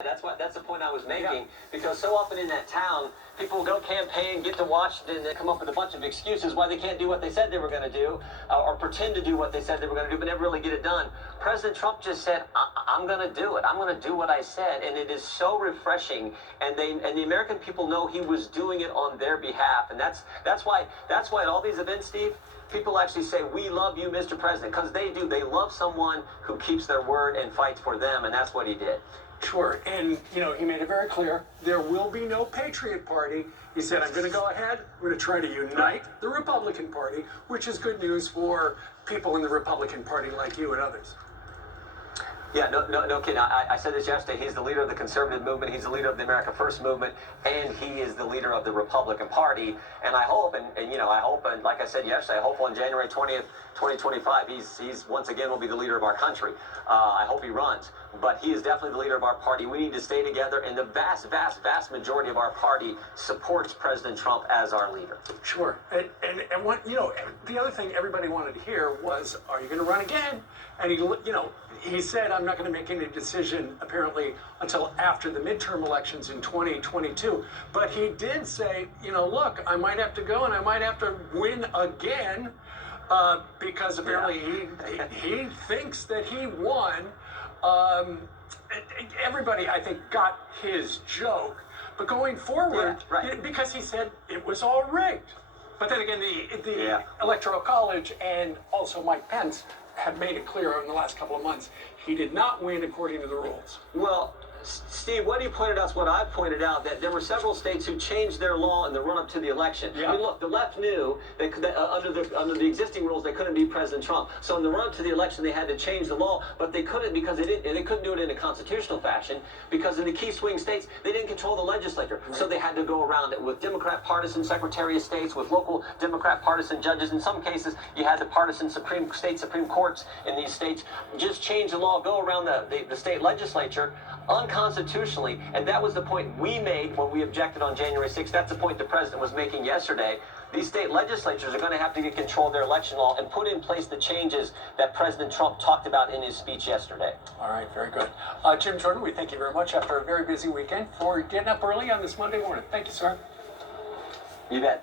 That's the point I was making, because so often in that town, people go campaign, get to Washington, and come up with a bunch of excuses why they can't do what they said they were going to do, or pretend to do what they said they were going to do, but never really get it done. President Trump just said, I'm going to do it. I'm going to do what I said, and it is so refreshing, and the American people know he was doing it on their behalf, and that's why at all these events, Steve, people actually say, we love you, Mr. President, because they do. They love someone who keeps their word and fights for them, and that's what he did. Sure, and he made it very clear, there will be no Patriot Party. He said, I'm going to go ahead, I'm going to try to unite the Republican Party, which is good news for people in the Republican Party like you and others. Yeah, no kidding. I said this yesterday. He's the leader of the conservative movement. He's the leader of the America First movement, and he is the leader of the Republican Party. And I hope, and like I said yesterday, I hope on January 20th, 2025, he's once again will be the leader of our country. I hope he runs, but he is definitely the leader of our party. We need to stay together, and the vast majority of our party supports President Trump as our leader. Sure, and what the other thing everybody wanted to hear was, are you going to run again? And he said, I'm not going to make any decision, apparently, until after the midterm elections in 2022. But he did say, look, I might have to go and I might have to win again, because apparently he thinks that he won. Everybody, I think, got his joke. But going forward, because he said it was all rigged. But then again, the Electoral College and also Mike Pence have made it clear in the last couple of months he did not win according to the rules. Well, Steve, what you pointed out is what I pointed out, that there were several states who changed their law in the run-up to the election. Yeah. I mean, look, the left knew that under the existing rules they couldn't beat President Trump. So in the run-up to the election they had to change the law, but they couldn't because they couldn't do it in a constitutional fashion, because in the key swing states they didn't control the legislature. Right. So they had to go around it with Democrat partisan Secretary of States, with local Democrat partisan judges. In some cases you had the partisan state Supreme Courts in these states just change the law, go around the state legislature unconstitutionally, and that was the point we made when we objected on January 6th. That's the point the president was making yesterday. These state legislatures are going to have to get control of their election law and put in place the changes that President Trump talked about in his speech yesterday. All right, very good. Jim Jordan, we thank you very much after a very busy weekend for getting up early on this Monday morning. Thank you, sir. You bet.